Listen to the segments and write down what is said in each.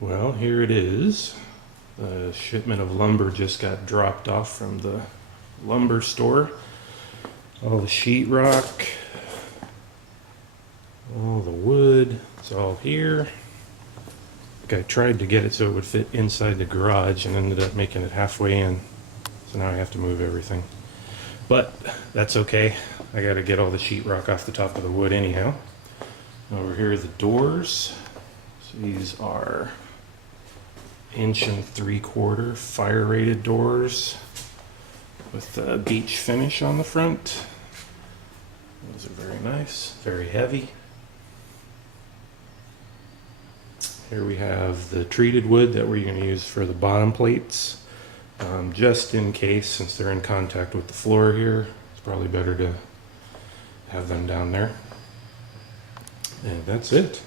Well, here it is. The shipment of lumber just got dropped off from the lumber store. All the sheetrock, all the wood, it's all here. I tried to get it so it would fit inside the garage and ended up making it halfway in. So now I have to move everything. But that's okay. I got to get all the sheetrock off the top of the wood anyhow. Over here are the doors. So these are 1.75" fire rated doors with a beach finish on the front. Those are very nice, very heavy. Here we have the treated wood that we're going to use for the bottom plates. Just in case, since they're in contact with the floor here, it's probably better to have them down there. And that's it.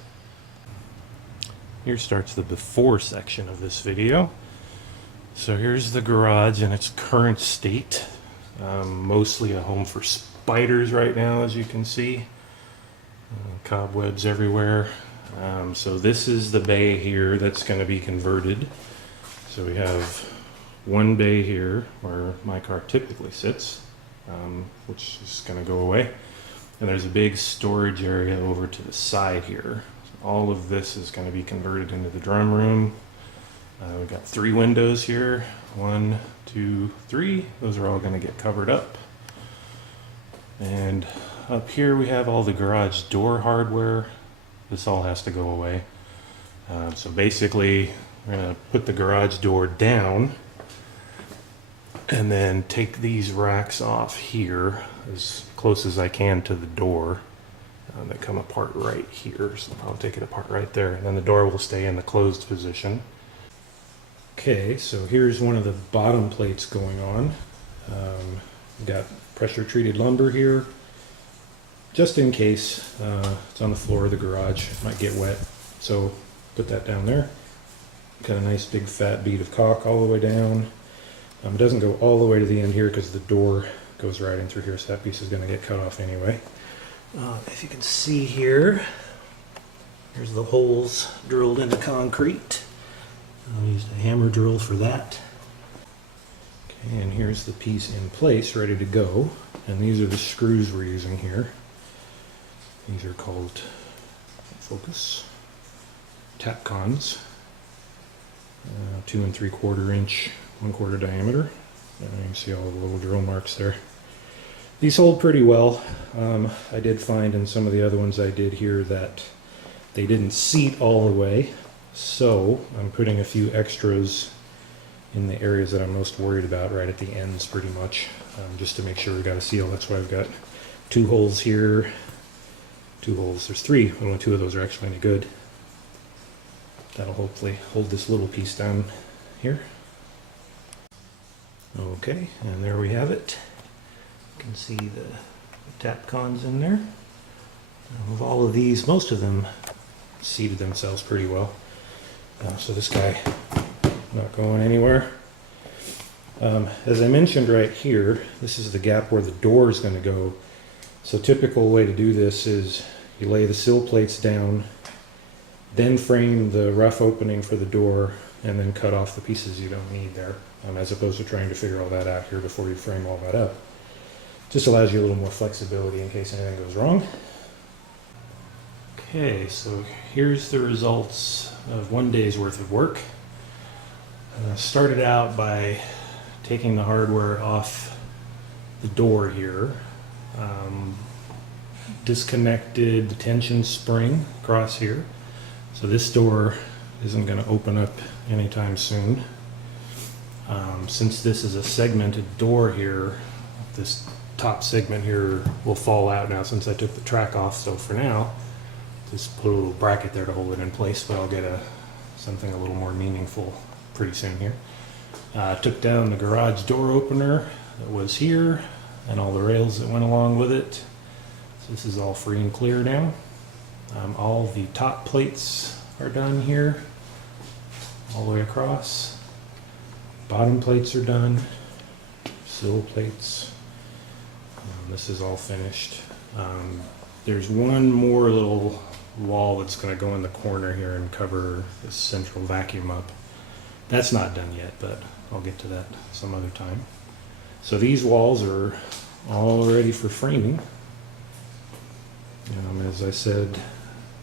Here starts the before section of this video. So here's the garage in its current state. Mostly a home for spiders right now, as you can see. Cobwebs everywhere. So this is the bay here that's going to be converted. So we have one bay here where my car typically sits, which is going to go away. And there's a big storage area over to the side here. So all of this is going to be converted into the drum room. We've got 3 windows here. 1, 2, 3. Those are all going to get covered up. And up here we have all the garage door hardware. This all has to go away. So basically, we're going to put the garage door down and then take these racks off here as close as I can to the door. They come apart right here, so I'll take it apart right there. And then the door will stay in the closed position. Okay, so here's one of the bottom plates going on. We've got pressure treated lumber here. Just in case it's on the floor of the garage, it might get wet. So put that down there. Got a nice big fat bead of caulk all the way down. It doesn't go all the way to the end here because the door goes right in through here, so that piece is going to get cut off anyway. If you can see here, here's the holes drilled into concrete. I used a hammer drill for that. Okay, and here's the piece in place, ready to go. And these are the screws we're using here. These are called, focus, Tapcons, 2 3/4 inch, 1/4 diameter. You can see all the little drill marks there. These hold pretty well. I did find in some of the other ones I did here that they didn't seat all the way, so I'm putting a few extras in the areas that I'm most worried about, right at the ends pretty much, just to make sure we got a seal. That's why I've got 2 holes here. 2 holes, there's 3, but only 2 of those are actually any good. That'll hopefully hold this little piece down here. Okay, and there we have it. You can see the Tapcons in there. Of all of these, most of them seated themselves pretty well. So this guy not going anywhere. As I mentioned right here, this is the gap where the door is going to go. So typical way to do this is you lay the sill plates down, then frame the rough opening for the door, and then cut off the pieces you don't need there, as opposed to trying to figure all that out here before you frame all that up. Just allows you a little more flexibility in case anything goes wrong. Okay, so here's the results of 1 day's worth of work. Started out by taking the hardware off the door here. Disconnected the tension spring across here. So this door isn't going to open up anytime soon. Since this is a segmented door here, this top segment here will fall out now since I took the track off. So for now, just put a little bracket there to hold it in place, but I'll get something a little more meaningful pretty soon here. Took down the garage door opener that was here and all the rails that went along with it. So this is all free and clear now. All the top plates are done here, all the way across. Bottom plates are done, sill plates. This is all finished. There's one more little wall that's going to go in the corner here and cover this central vacuum up. That's not done yet, but I'll get to that some other time. So these walls are all ready for framing. As I said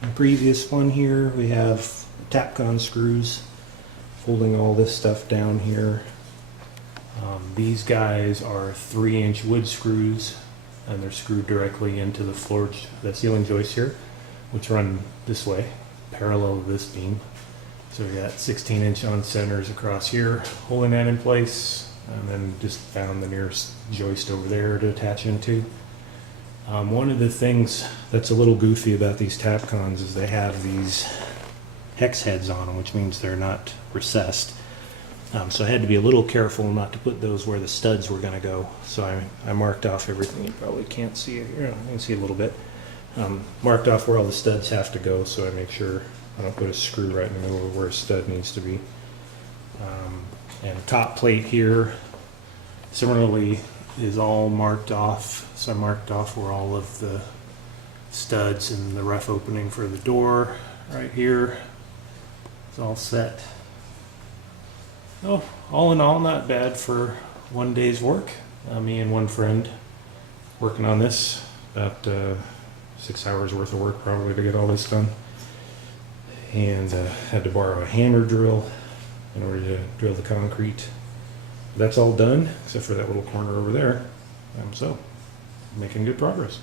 in the previous one here, we have Tapcon screws holding all this stuff down here. These guys are 3-inch wood screws, and they're screwed directly into the floor, the ceiling joist here, which run this way, parallel to this beam. So we got 16-inch on centers across here, holding that in place, and then just found the nearest joist over there to attach into. One of the things that's a little goofy about these Tapcons is they have these hex heads on them, which means they're not recessed. So I had to be a little careful not to put those where the studs were going to go. So I marked off everything. You probably can't see it here. You can see a little bit. Marked off where all the studs have to go, so I make sure I don't put a screw right in the middle of where a stud needs to be. And top plate here, similarly, is all marked off. So I marked off where all of the studs and the rough opening for the door right here. It's all set. Oh, all in all, not bad for one day's work. Me and one friend working on this, about 6 hours worth of work probably to get all this done. And had to borrow a hammer drill in order to drill the concrete. That's all done, except for that little corner over there. So, making good progress.